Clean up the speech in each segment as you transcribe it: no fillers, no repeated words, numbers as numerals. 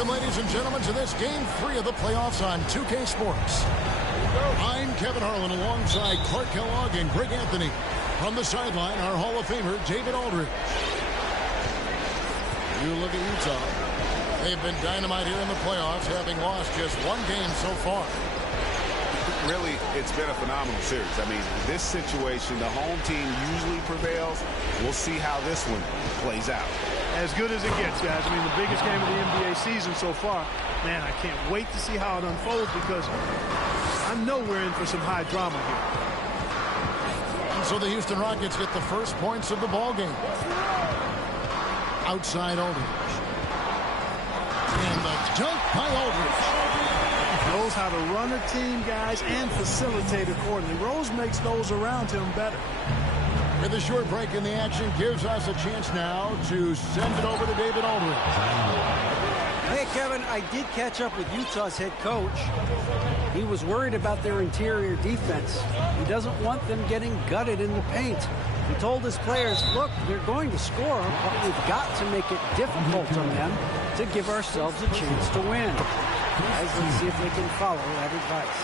Welcome, ladies and gentlemen, to this Game 3 of the playoffs on 2K Sports. I'm Kevin Harlan alongside Clark Kellogg and Greg Anthony. From the sideline, our Hall of Famer, David Aldridge. You look at Utah. They've been dynamite here in the playoffs, having lost just one game so far. Really, it's been a phenomenal series. I mean, this situation, the home team usually prevails. We'll see how this one plays out. As good as it gets, guys. I mean, the biggest game of the NBA season so far. Man, I can't wait to see how it unfolds because I know we're in for some high drama here. And so the Houston Rockets get the first points of the ball game. Outside Aldridge. And the dunk by Aldridge. Knows how to run a team, guys, and facilitate accordingly. Rose makes those around him better. With a short break in the action, gives us a chance now to send it over to David Aldridge. Hey, Kevin, I did catch up with Utah's head coach. He was worried about their interior defense. He doesn't want them getting gutted in the paint. He told his players, look, they're going to score, but we've got to make it difficult on them to give ourselves a chance to win. Guys, let's see if they can follow that advice.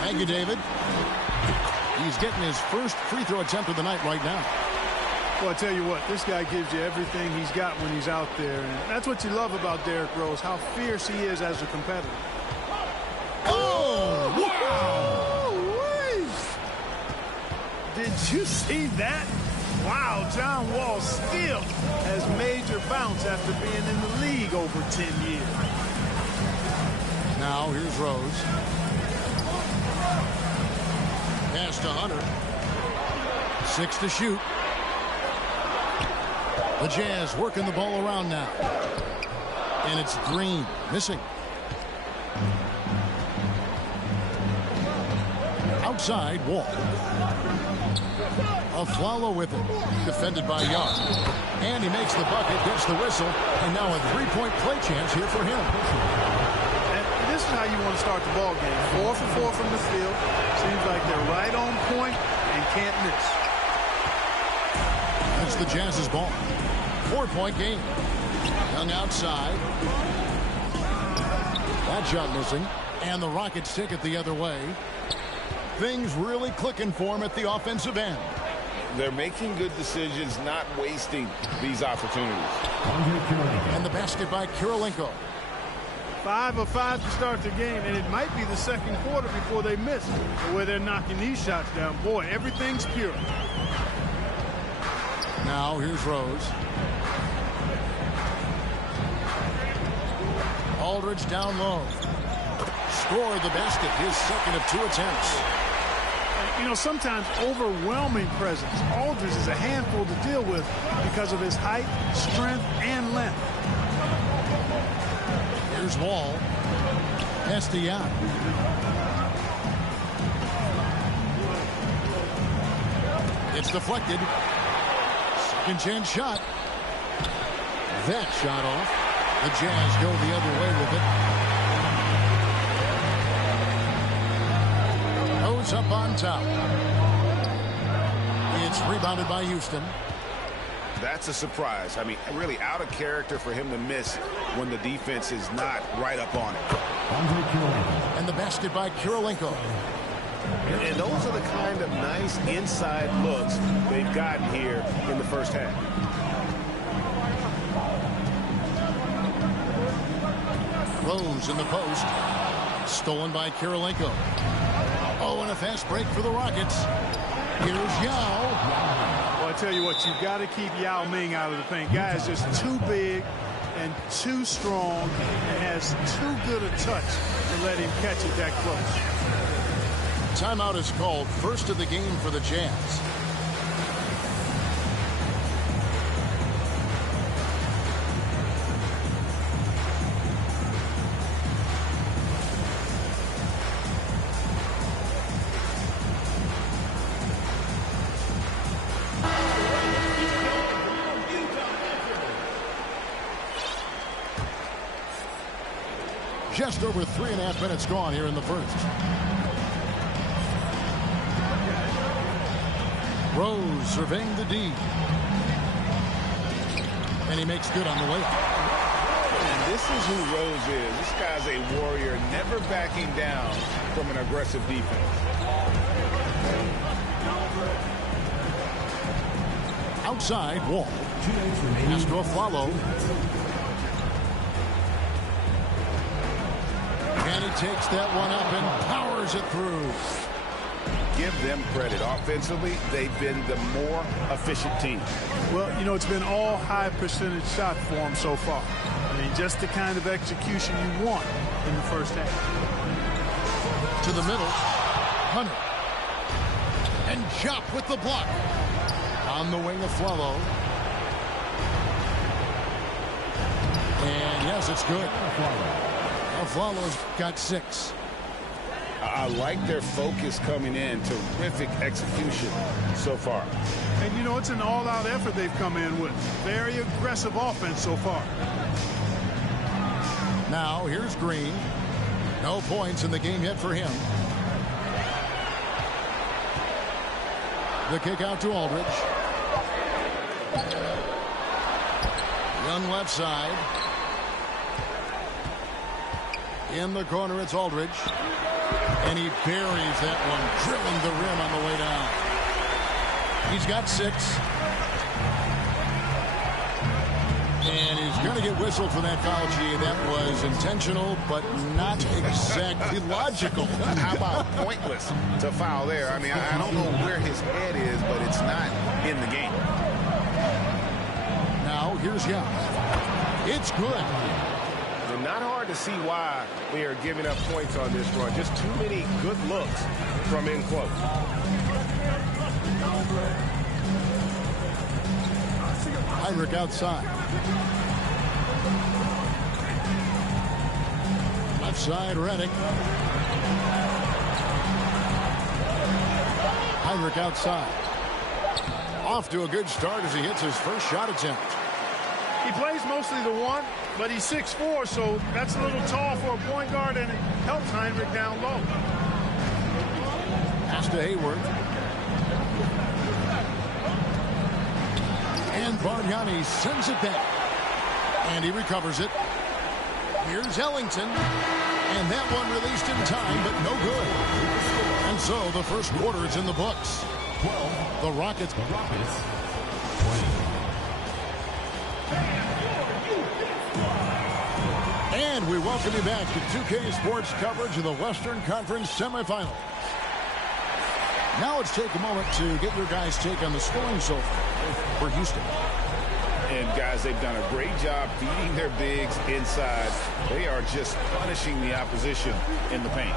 Thank you, David. He's getting his first free throw attempt of the night right now. Well, I tell you what, this guy gives you everything he's got when he's out there. And that's what you love about Derrick Rose, how fierce he is as a competitor. Oh, wow! Did you see that? Wow, John Wall still has major bounce after being in the league over 10 years. Now, here's Rose. Pass to Hunter. 6 to shoot. The Jazz working the ball around now. And it's Green missing. Outside, Wall. Afflalo with it. Defended by Young. And he makes the bucket, gets the whistle, and now a three-point play chance here for him. And this is how you want to start the ball game. 4 for 4 from the field. Seems like they're right on point and can't miss. That's the Jazz's ball. 4-point game. Young outside. That shot missing. And the Rockets take it the other way. Things really clicking for him at the offensive end. They're making good decisions, not wasting these opportunities. And the basket by Kirilenko. 5 of 5 to start the game, and it might be the second quarter before they miss where they're knocking these shots down. Boy, everything's pure. Now here's Rose. Aldridge down low. Scored the basket, his second of 2 attempts. You know, sometimes overwhelming presence. Aldridge is a handful to deal with because of his height, strength, and length. Here's Wall. Estian. It's deflected. Second chance shot. That shot off. The Jazz go the other way with it. Goes up on top. It's rebounded by Houston. That's a surprise. I mean, really out of character for him to miss when the defense is not right up on it. And the basket by Kirilenko. And those are the kind of nice inside looks they've gotten here in the first half. Rose in the post. Stolen by Kirilenko. Oh, and a fast break for the Rockets. Here's Yao. Well, I tell you what, you've got to keep Yao Ming out of the paint. Guy is just too big and too strong and has too good a touch to let him catch it that close. Timeout is called, first of the game for the Jazz. Just over 3.5 minutes gone here in the first. Rose surveying the D. And he makes good on the layup. And this is who Rose is. This guy's a warrior, never backing down from an aggressive defense. Outside, Wall. Has to follow. And he takes that one up and powers it through. Give them credit. Offensively, they've been the more efficient team. Well, you know, it's been all high percentage shot for them so far. I mean, just the kind of execution you want in the first half. To the middle. Hunter. And Jop with the block. On the wing of Flalo. And yes, it's good. Flalo's got 6. I like their focus coming in. Terrific execution so far. And, you know, it's an all-out effort they've come in with. Very aggressive offense so far. Now, here's Green. No points in the game yet for him. The kick out to Aldridge. Young left side. In the corner, it's Aldridge. And he buries that one, drilling the rim on the way down. He's got 6. And he's going to get whistled for that foul, G. That was intentional, but not exactly logical. How about pointless to foul there? I mean, I don't know where his head is, but it's not in the game. Now, here's Young. It's good. And not hard to see why they are giving up points on this run. Just too many good looks from in close. Heinrich outside. Left side, Redick. Heinrich outside. Off to a good start as he hits his first shot attempt. He plays mostly the 1, but he's 6'4", so that's a little tall for a point guard, and it helps Heinrich down low. Pass to Hayward. And Bargnani sends it back. And he recovers it. Here's Ellington. And that one released in time, but no good. And so the first quarter is in the books. The Rockets. And we welcome you back to 2K Sports coverage of the Western Conference semifinals. Now let's take a moment to get your guys' take on the scoring so far for Houston. And, guys, they've done a great job feeding their bigs inside. They are just punishing the opposition in the paint.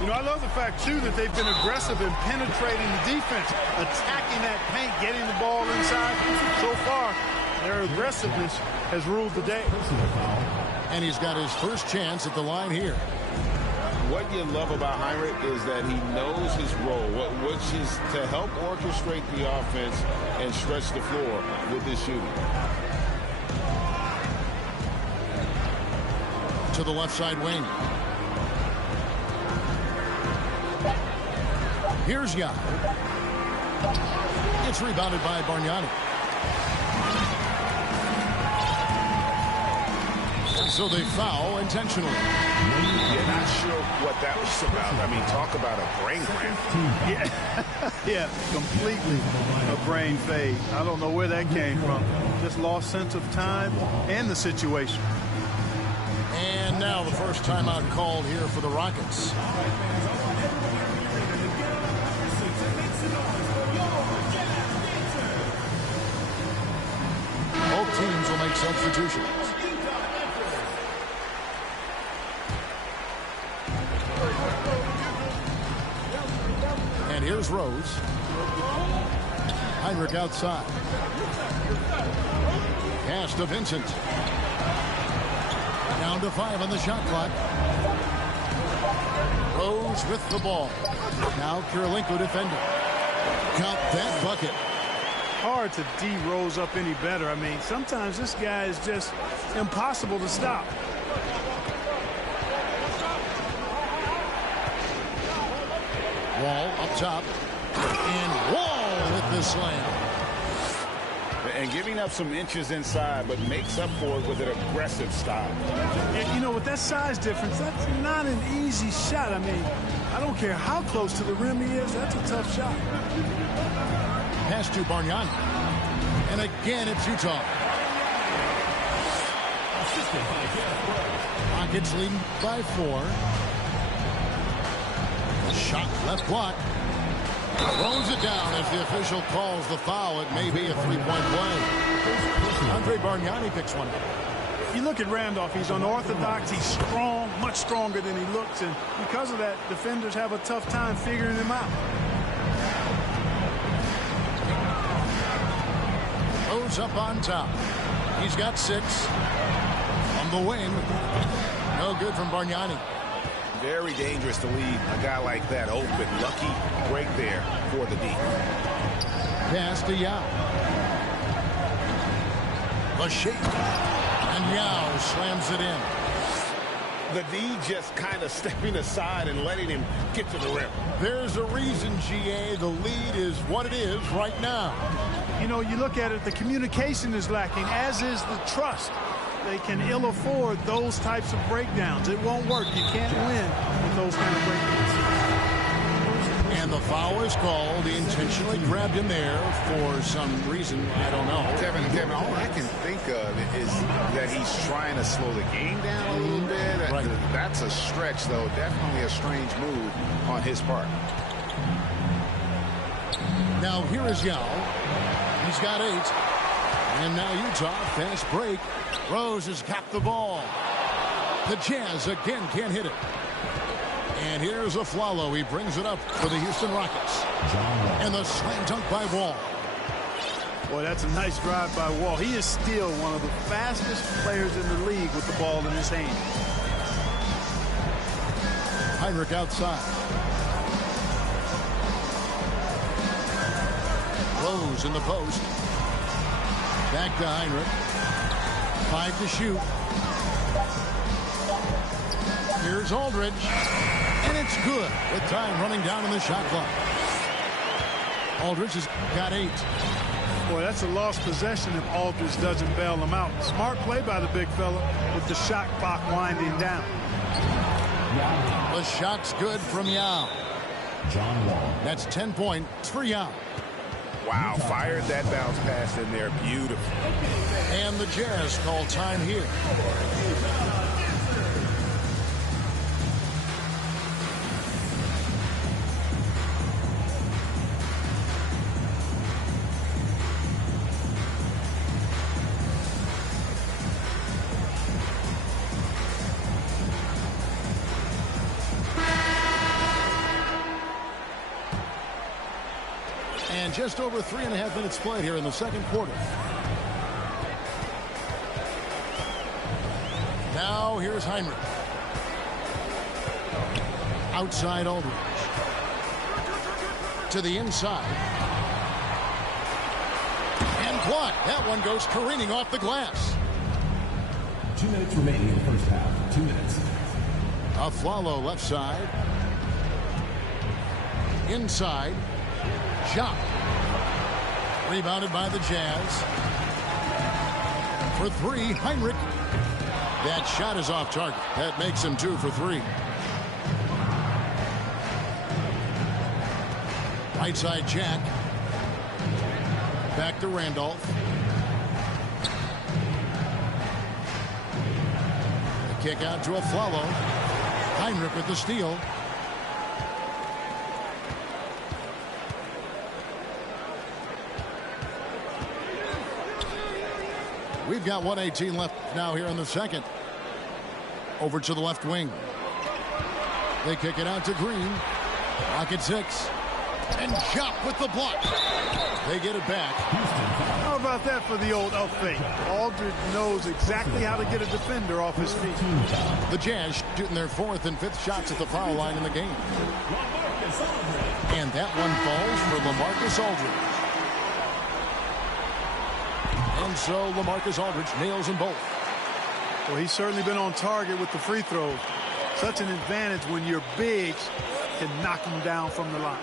You know, I love the fact, too, that they've been aggressive in penetrating the defense, attacking that paint, getting the ball inside. So far, their aggressiveness has ruled the day. And he's got his first chance at the line here. What you love about Heinrich is that he knows his role, which is to help orchestrate the offense and stretch the floor with his shooting. To the left side wing. Here's Yao. It's rebounded by Bargnani. So they foul intentionally. Yeah, not sure what that was about. I mean, talk about a brain cramp. Yeah, completely a brain fade. I don't know where that came from. Just lost sense of time and the situation. And now the first timeout called here for the Rockets. Both teams will make substitutions. And here's Rose. Heinrich outside. Pass to Vincent. Down to 5 on the shot clock. Rose with the ball. Now Kirilenko defending. Count that bucket. Hard to D Rose up any better. I mean, sometimes this guy is just impossible to stop. Wall up top. And Wall with the slam. And giving up some inches inside, but makes up for it with an aggressive style. You know, with that size difference, that's not an easy shot. I mean, I don't care how close to the rim he is. That's a tough shot. Pass to Bargnani. And again, it's Utah. Rockets leading by 4. Shot left block. Throws it down as the official calls the foul. It may be a three-point play. Andre Bargnani picks one up. You look at Randolph, he's unorthodox, he's strong, much stronger than he looks, and because of that, defenders have a tough time figuring him out. Rose up on top. He's got 6. On the wing. No good from Bargnani. Very dangerous to leave a guy like that open. Lucky break there for the D. Pass to Yao. The shake. And Yao slams it in. The D just kind of stepping aside and letting him get to the rim. There's a reason, GA, the lead is what it is right now. You know, you look at it, the communication is lacking, as is the trust. They can ill afford those types of breakdowns. It won't work. You can't win with those kind of breakdowns. And the foul is called. He intentionally grabbed him there for some reason. I don't know. Kevin, all I can think of is that he's trying to slow the game down a little bit. Right. That's a stretch, though. Definitely a strange move on his part. Now here is Yao. He's got 8. And now Utah, fast break. Rose has got the ball. The Jazz again can't hit it. And here's Aflalo. He brings it up for the Houston Rockets. And the slam dunk by Wall. Boy, that's a nice drive by Wall. He is still one of the fastest players in the league with the ball in his hand. Heinrich outside. Rose in the post. Back to Heinrich. 5 to shoot. Here's Aldridge. And it's good with time running down in the shot clock. Aldridge has got 8. Boy, that's a lost possession if Aldridge doesn't bail him out. Smart play by the big fella with the shot clock winding down. The shot's good from Yao. That's 10 points for Yao. Wow, fired that bounce pass in there. Beautiful. And the Jazz call time here. And just over 3.5 minutes played here in the second quarter. Now here's Heinrich. Outside Aldridge. To the inside. And blocked. That one goes careening off the glass. 2 minutes remaining in the first half. 2 minutes. Aflalo left side. Inside. Shot. Rebounded by the Jazz. For three, Heinrich. That shot is off target. That makes him 2 for 3. Right side Jack. Back to Randolph. The kick out to Aflalo. Heinrich with the steal. We've got 1:18 left now here in the second. Over to the left wing. They kick it out to Green. Rocket 6. And Jock with the block. They get it back. How about that for the old up fake? Aldridge knows exactly how to get a defender off his feet. The Jazz shooting their 4th and 5th shots at the foul line in the game. And that one falls for LaMarcus Aldridge. And so LaMarcus Aldridge nails them both. Well, he's certainly been on target with the free throws. Such an advantage when your bigs can knock him down from the line.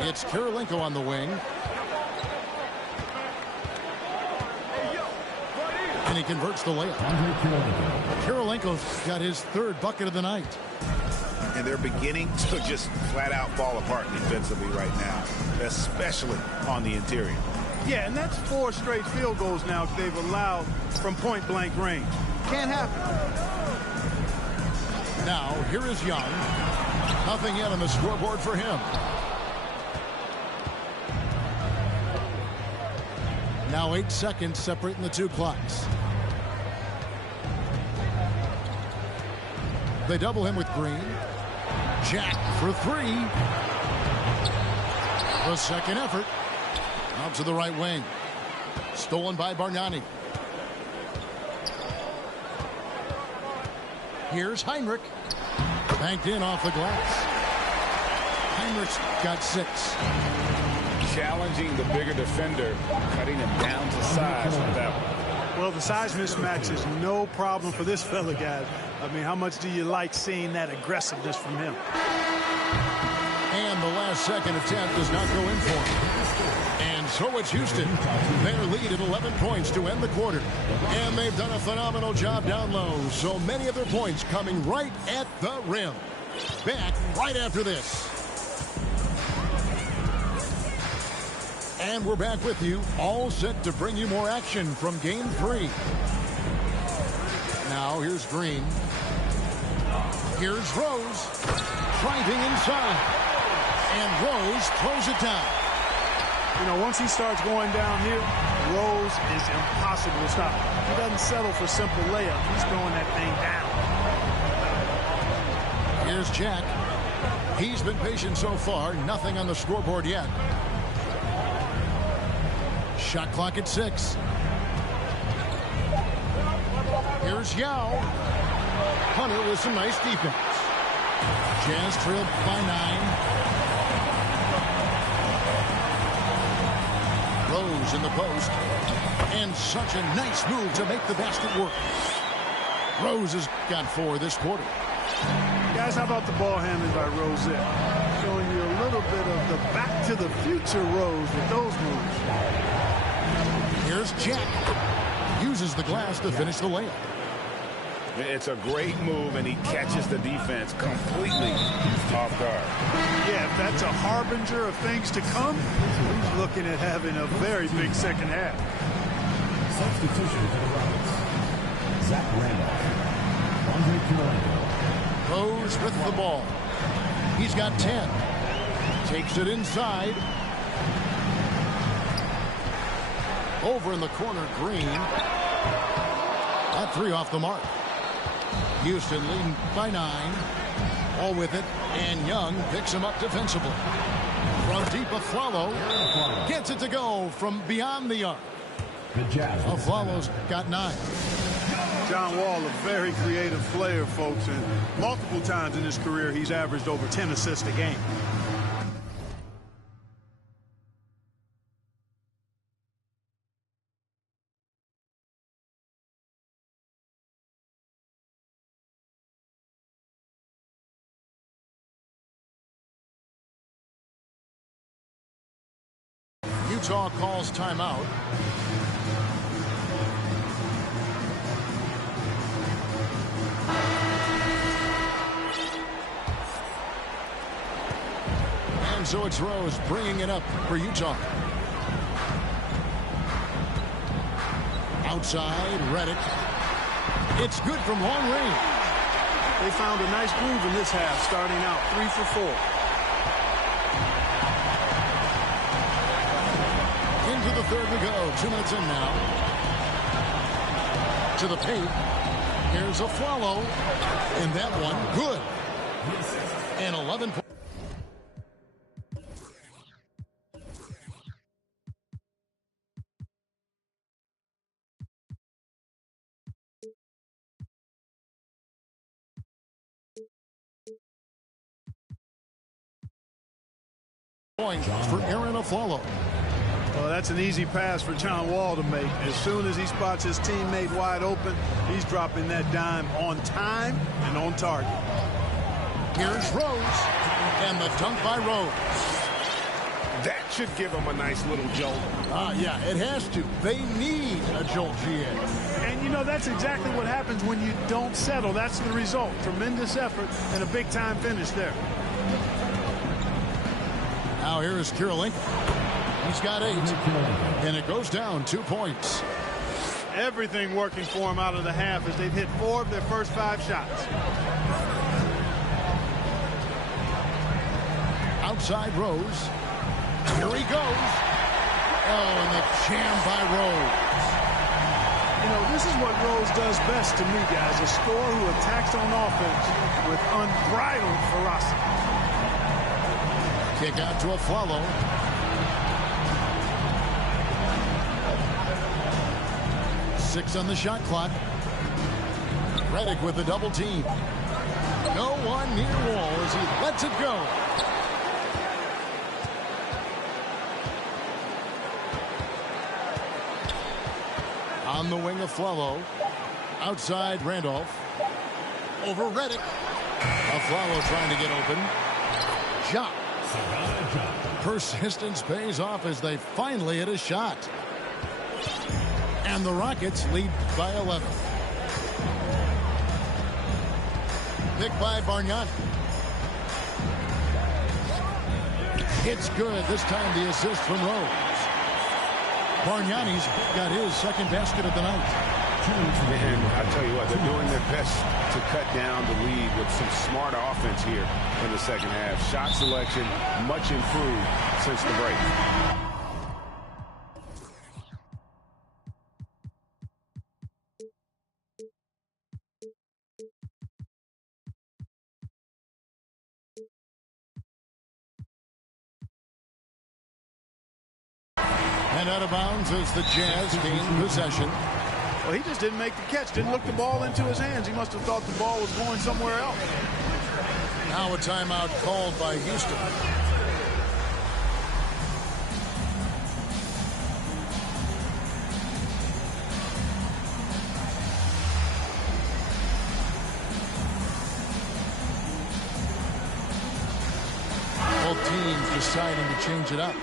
It's Kirilenko on the wing. And he converts the layup. Kirilenko's got his 3rd bucket of the night. And they're beginning to just flat out fall apart defensively right now, especially on the interior. Yeah, and that's 4 straight field goals now they've allowed from point blank range. Can't happen. Now, here is Young. Nothing yet on the scoreboard for him. Now 8 seconds separating the 2 clocks. They double him with Green. Jack for 3. The second effort. Out to the right wing. Stolen by Bargnani. Here's Heinrich. Banked in off the glass. Heinrich's got 6. Challenging the bigger defender, cutting him down to size with that one. Well, the size mismatch is no problem for this fella, guys. I mean, how much do you like seeing that aggressiveness from him? And the last second attempt does not go in for him. And so it's Houston. Their lead at 11 points to end the quarter. And they've done a phenomenal job down low. So many of their points coming right at the rim. Back right after this. And we're back with you, all set to bring you more action from Game 3. Now here's Green. Here's Rose. Driving inside. And Rose throws it down. You know, once he starts going down here, Rose is impossible to stop. He doesn't settle for simple layups. He's throwing that thing down. Here's Jack. He's been patient so far. Nothing on the scoreboard yet. Shot clock at 6. Here's Yao. Hunter with some nice defense. Jazz trailed by 9. Rose in the post. And such a nice move to make the basket work. Rose has got 4 this quarter. Guys, how about the ball handling by Rose? Showing you a little bit of the back to the future Rose with those moves. Here's Jack. Uses the glass to finish the layup. It's a great move, and he catches the defense completely off guard. Yeah, if that's a harbinger of things to come, he's looking at having a very big second half. Substitution for the Rockets. Zach Randolph. Andre Kirilenko. Rose with the ball. He's got 10. Takes it inside. Over in the corner, Green. That 3 off the mark. Houston leading by 9. Ball with it, and Young picks him up defensively. From deep, Aflalo gets it to go from beyond the arc. Aflalo's got 9. John Wall, a very creative player, folks, and multiple times in his career he's averaged over 10 assists a game. Utah calls timeout. And so it's Rose bringing it up for Utah. Outside, Redick. It's good from long range. They found a nice groove in this half, starting out 3 for 4. Into the third we go. 2 minutes in now. To the paint. Here's Aflalo. And that one, good. And 11 points. For Aaron Aflalo. Well, that's an easy pass for John Wall to make. As soon as he spots his teammate wide open, he's dropping that dime on time and on target. Here's Rose, and the dunk by Rose. That should give him a nice little jolt. Yeah, it has to. They need a jolt, GA. And, you know, that's exactly what happens when you don't settle. That's the result. Tremendous effort and a big-time finish there. Now here is Kirilenko. He's got 8, and it goes down 2 points. Everything working for him out of the half as they've hit 4 of their first 5 shots. Outside Rose. Here he goes. Oh, and the jam by Rose. You know, this is what Rose does best to me, guys. A scorer who attacks on offense with unbridled ferocity. Kick out to Aflalo. Six on the shot clock. Redick with the double team. No one near Wall as he lets it go. On the wing of Aflalo. Outside Randolph. Over Redick. Aflalo trying to get open. Shot. Persistence pays off as they finally hit a shot. And the Rockets lead by 11. Picked by Bargnani. It's good. This time the assist from Rose. Bargnani's got his second basket of the night. And I tell you what, they're doing their best to cut down the lead with some smart offense here in the second half. Shot selection much improved since the break. And out of bounds as the Jazz gain possession. Well, he just didn't make the catch, didn't look the ball into his hands. He must have thought the ball was going somewhere else. Now a timeout called by Houston. Both teams deciding to change it up.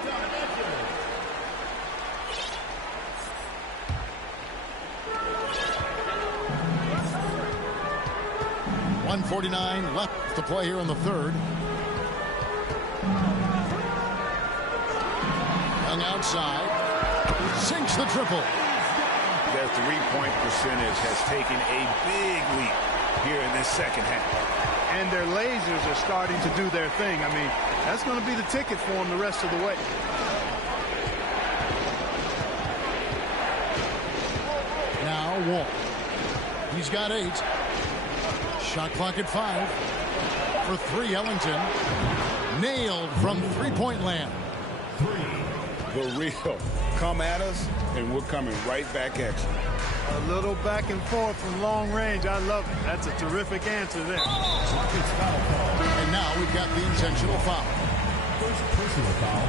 .149 left to play here in the third. Young outside. Sinks the triple. Their three-point percentage has taken a big leap here in this second half. And their lasers are starting to do their thing. I mean, that's going to be the ticket for them the rest of the way. Now Wall. He's got 8. Shot clock at 5. for three, Ellington. Nailed from three-point land. The real. Come at us, and we're coming right back at you. A little back and forth from long range. I love it. That's a terrific answer there. And now we've got the intentional foul. First personal foul.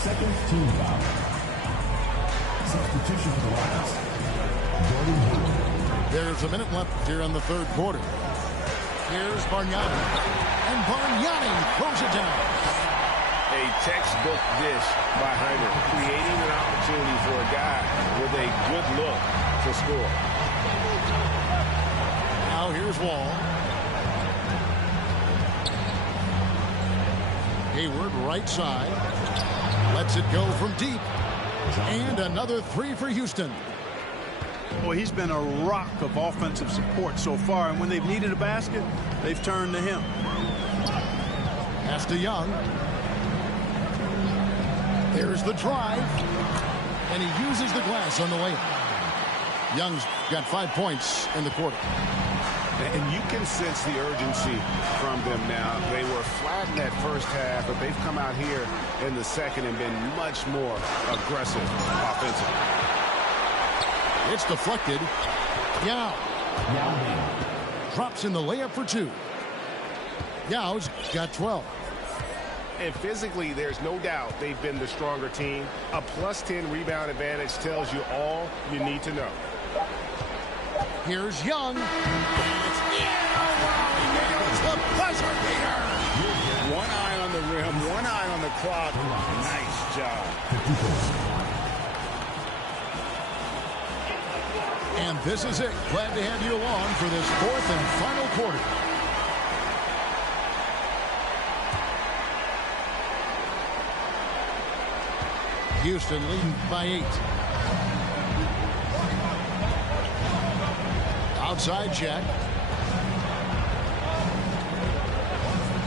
Second team foul. Substitution for the Rockets. Jordan Hayward. There's a minute left here in the third quarter. Here's Bargnani. And Bargnani throws it down. A textbook dish by Hyder, creating an opportunity for a guy with a good look to score. Now here's Wall. Hayward right side. Lets it go from deep. And another three for Houston. Boy, he's been a rock of offensive support so far, and when they've needed a basket, they've turned to him. Pass to Young. There's the drive. And he uses the glass on the layup. Young's got 5 points in the quarter. And you can sense the urgency from them now. They were flat in that first half, but they've come out here in the second and been much more aggressive offensively. It's deflected. Yao. Drops in the layup for two. Yao's got 12. And physically, there's no doubt they've been the stronger team. A +10 rebound advantage tells you all you need to know. Here's Young. It's the buzzer beater. One eye on the rim, one eye on the clock. Nice job. And this is it. Glad to have you along for this fourth and final quarter. Houston leading by 8. Outside check.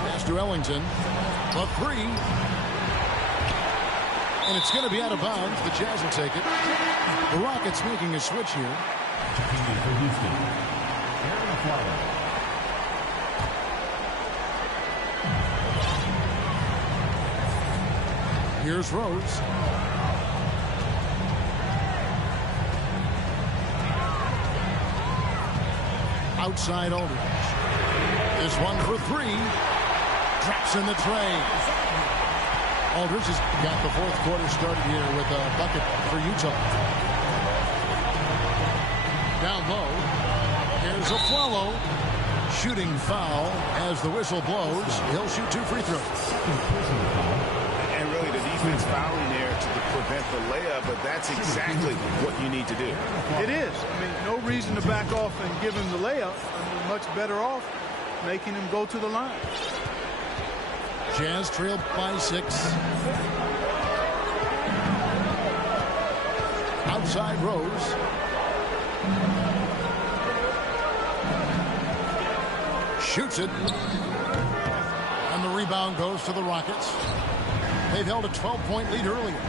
Pass to Ellington. A three. And it's going to be out of bounds. The Jazz will take it. The Rockets making a switch here. For Houston. Aaron Flyer. Here's Rose. Outside Aldridge. This one for three. Drops in the tray. Aldridge has got the fourth quarter started here with a bucket for Utah. Down low. Here's a Flalo. Shooting foul as the whistle blows. He'll shoot 2 free throws. And really the defense fouling there to prevent the layup, but that's exactly what you need to do. It is. I mean, no reason to back off and give him the layup. I mean, much better off making him go to the line. Jazz trailed by 6. Outside Rose. Shoots it. And the rebound goes to the Rockets. They've held a 12-point lead earlier.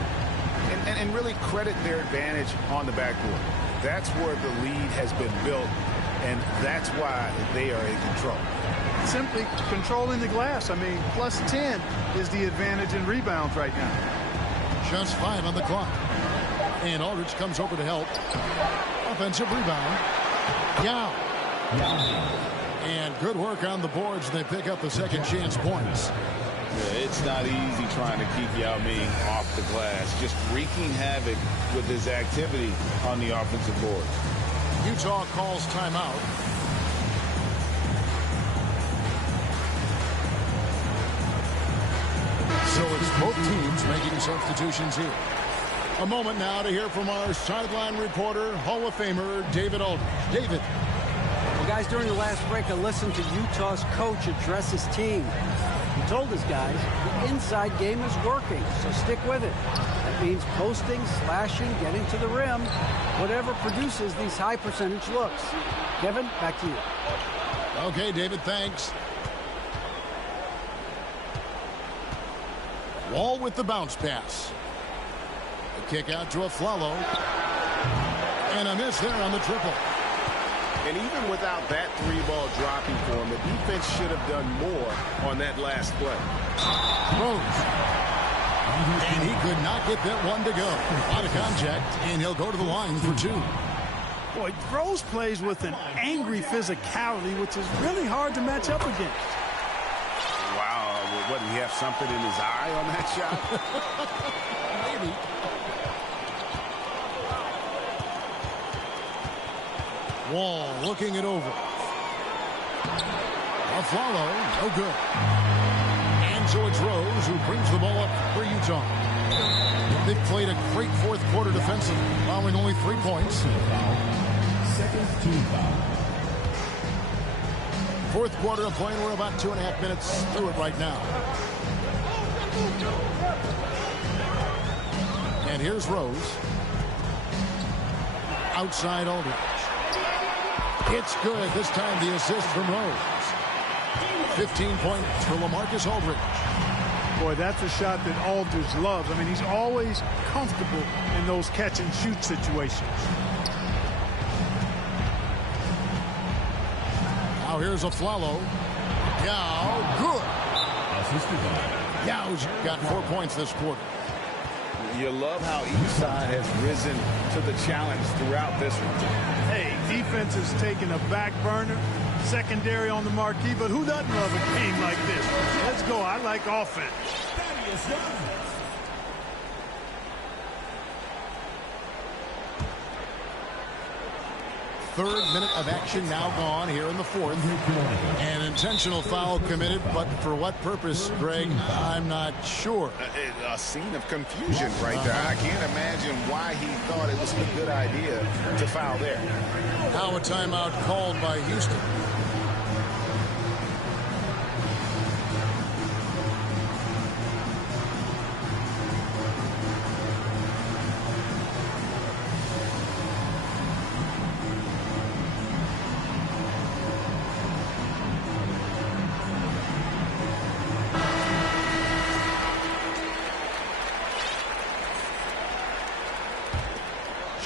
And really credit their advantage on the backboard. That's where the lead has been built, and that's why they are in control. Simply controlling the glass. I mean, +10 is the advantage in rebounds right now. Just 5 on the clock. And Aldridge comes over to help. Offensive rebound. Yao. And good work on the boards. They pick up the second chance points. Yeah, it's not easy trying to keep Yao Ming off the glass. Just wreaking havoc with his activity on the offensive board. Utah calls timeout. So it's both teams making substitutions here. A moment now to hear from our sideline reporter, Hall of Famer David Aldridge. David. Well, guys, during the last break, I listened to Utah's coach address his team. He told his guys the inside game is working, so stick with it. That means posting, slashing, getting to the rim, whatever produces these high percentage looks. Kevin, back to you. Okay, David, thanks. Wall with the bounce pass. A kick out to Aflalo. And a miss there on the triple. And even without that 3-ball dropping for him, the defense should have done more on that last play. Rose. And he could not get that one to go. Out of contact, and he'll go to the line for 2. Boy, Rose plays with an angry physicality, which is really hard to match up against. Wow, what, did he have something in his eye on that shot? Maybe. Wall looking it over. A follow, no good. And so it's Rose who brings the ball up for Utah. They've played a great fourth quarter defensive, allowing only 3 points. Second team foul. Fourth quarter of play, we're about 2.5 minutes through it right now. And here's Rose. Outside Aldridge. It's good. This time the assist from Rose. 15 points for LaMarcus Aldridge. Boy, that's a shot that Aldridge loves. I mean, he's always comfortable in those catch-and-shoot situations. Now here's a Flalo. Yao, good. Yao's got 4 points this quarter. You love how each side has risen to the challenge throughout this one. Hey, defense is taking a back burner, secondary on the marquee, but who doesn't love a game like this? Let's go. I like offense. Third minute of action now gone here in the fourth. An intentional foul committed, but for what purpose, Greg, I'm not sure. A scene of confusion right there. I can't imagine why he thought it was a good idea to foul there. Now a timeout called by Houston.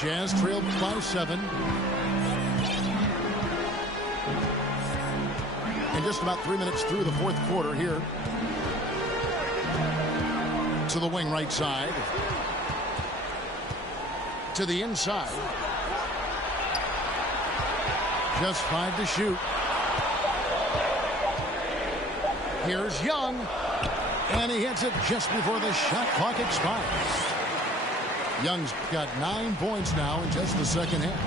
Jazz trailed by 7. And just about 3 minutes through the fourth quarter here. To the wing right side. To the inside. Just 5 to shoot. Here's Young. And he hits it just before the shot clock expires. Young's got 9 points now in just the second half.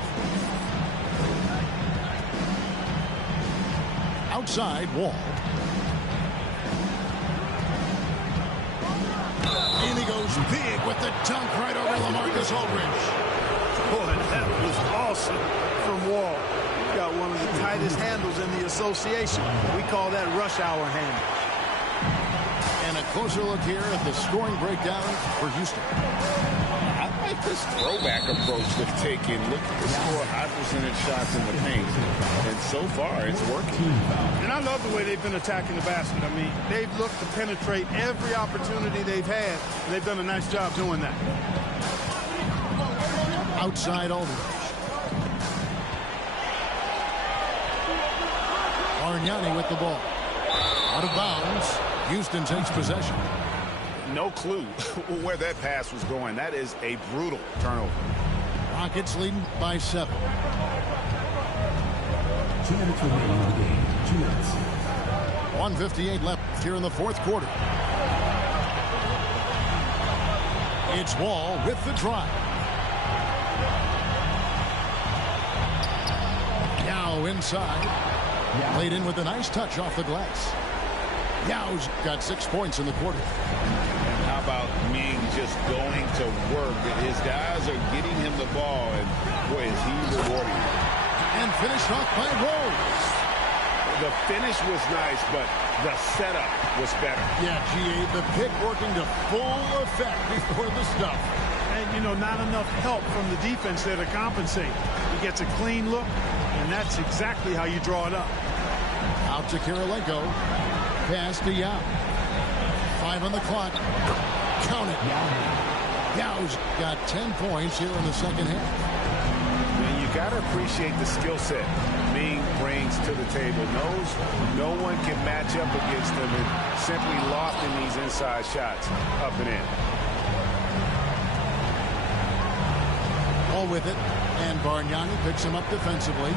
Outside, Wall. And he goes big with the dunk right over LaMarcus Aldridge. Boy, that was awesome from Wall. He's got one of the tightest handles in the association. We call that rush hour handle. And a closer look here at the scoring breakdown for Houston. I like this throwback approach they've taken. Look at the score, high percentage shots in the paint. And so far, it's working. And I love the way they've been attacking the basket. I mean, they've looked to penetrate every opportunity they've had, and they've done a nice job doing that. Outside Aldridge. Bargnani with the ball. Out of bounds. Houston takes possession. No clue where that pass was going. That is a brutal turnover. Rockets leading by 7. 2 minutes remaining in the game. 2 minutes. 1:58 left here in the fourth quarter. It's Wall with the drive. Yao inside. Laid in with a nice touch off the glass. Yao's got 6 points in the quarter. How about Ming just going to work? His guys are getting him the ball, and boy, is he rewarding it. And finished off by Rose. The finish was nice, but the setup was better. Yeah, GA, the pick working to full effect before the stuff. And, you know, not enough help from the defense there to compensate. He gets a clean look, and that's exactly how you draw it up. Out to Kirilenko. Pass to Yao. 5 on the clock. Count it. Yao's got 10 points here in the second half. When you got to appreciate the skill set Ming brings to the table. Knows no one can match up against him and simply lofting these inside shots up and in. Ball with it, and Bargnani picks him up defensively.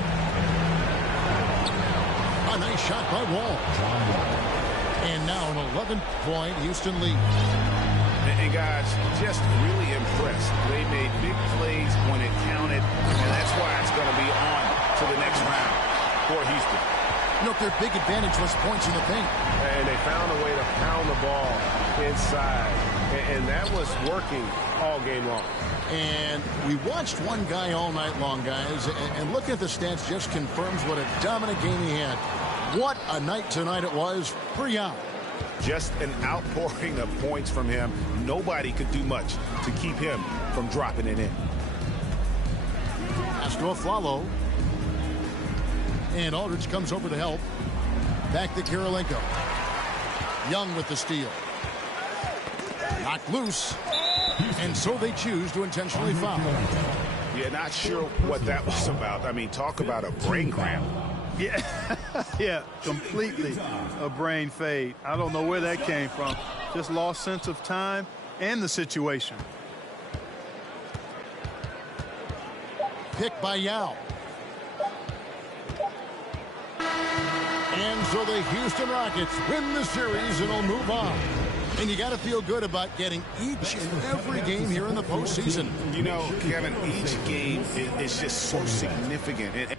A nice shot by Wall. And now an 11-point Houston lead. And guys, just really impressed. They made big plays when it counted, and that's why it's going to be on to the next round for Houston. You know, their big advantage was points in the paint. And they found a way to pound the ball inside, and that was working all game long. And we watched one guy all night long, guys, and looking at the stats just confirms what a dominant game he had. What a night tonight it was for Yao. Just an outpouring of points from him. Nobody could do much to keep him from dropping it in. Pass to Aflalo. And Aldridge comes over to help. Back to Kirilenko. Young with the steal. Knocked loose. And so they choose to intentionally foul. Yeah, not sure what that was about. I mean, talk about a brain cramp. Yeah, yeah, completely a brain fade. I don't know where that came from. Just lost sense of time and the situation. Picked by Yao. And so the Houston Rockets win the series and will move on. And you got to feel good about getting each and every game here in the postseason. You know, Kevin, each game is just so significant.